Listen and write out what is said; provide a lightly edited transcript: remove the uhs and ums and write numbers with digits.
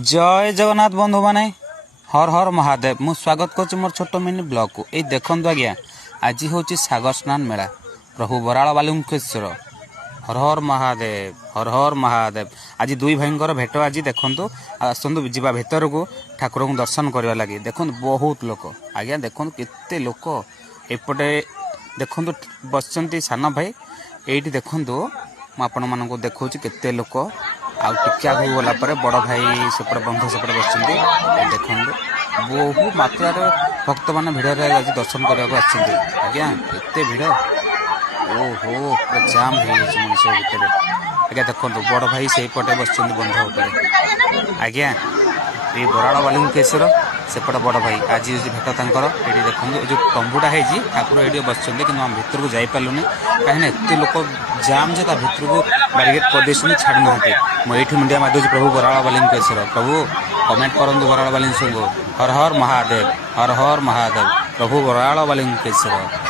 जय जगन्नाथ बंधु माने हर हर महादेव मु स्वागत कर मोर छोट मिनी ब्लॉग को ये देखु आज्ञा आज हूँ सागर स्नान मेला प्रभु बराल बालुंकेश्वर हर हर महादेव हर हर महादेव आज दुई भाई भेट आज देखु आसतु जा भर को ठाकुर को दर्शन करने लगे देखु बहुत लोक आज्ञा देखु केते लोक एपटे देखु बस सान भाई ये देखु मुझे आपको देखा केते लोक आउ टिके आगे गला बड़ भाई सेपटे बंधु सेपटे बस देखते बहु मात्रा भक्त मान भिड़ आज दर्शन करने आज्ञा एत भिड़ ओहो पूरा जाम हो मनुष्य भितर आज्ञा देखो बड़ भाई से पटे बस बंध आज्ञा ये बराल बालुंकेश्वर सेपटे बड़ भाई आज भेट तर ये देखो जो तंबुटा है ठाकुर ये बस कि आम भितर को जापारूनी कहीं एत लोक जाम जे भितर को बारिकेड कर छाड़ी ना मुझे मुंडिया मार प्रभु बराल बालुंकेश्वर प्रभु कमेंट करूँ बराल बालुकेश्वर हर हर महादेव हर हर महादेव प्रभु बराल बालुंकेश्वर।